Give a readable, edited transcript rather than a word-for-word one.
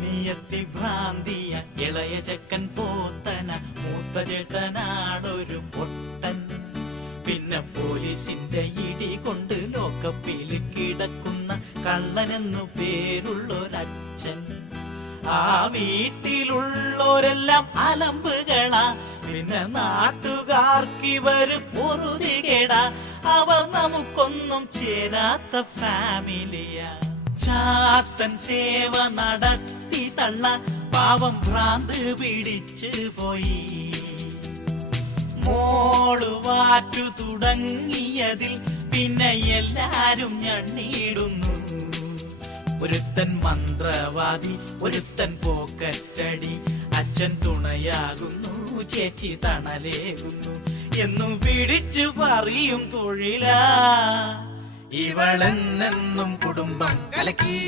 അനിയത്തി ഭ്രാന്തിയ ഇളയ ചെക്കൻ പോത്തന, മൂത്ത ചേട്ടനാണൊരു പൊട്ടൻ. പിന്നെ പോലീസിന്റെ ഇടി കൊണ്ട് ലോക്കപ്പിൽ കിടക്കുന്ന കള്ളനെന്നു പേരുള്ളൊരച്ഛൻ. ആ വീട്ടിലുള്ളോരെല്ലാം അലമ്പുകളാ, പിന്നെ നാട്ടുകാർക്കിവര് പൊറുതികേടാ. അവർ നമുക്കൊന്നും ചേരാത്ത ഫാമിലിയാ. ചാത്തൻ സേവ നടത്തി തള്ളാൻ പാവം ഭ്രാന്ത് പിടിച്ചു പോയി. മോളുവാറ്റു തുടങ്ങിയതിൽ പിന്നെ എല്ലാരും ഞണ്ണിയിടുന്നു. ഒരുത്തൻ മന്ത്രവാദി, ഒരുത്തൻ പോക്കറ്റടി, അച്ഛൻ തുണയാകുന്നു, ചേച്ചി തണലേകുന്നു എന്നും പിടിച്ചു പറയും തൊഴിലാ. ഇവളെന്നെന്നും കുടുംബം കലക്കി.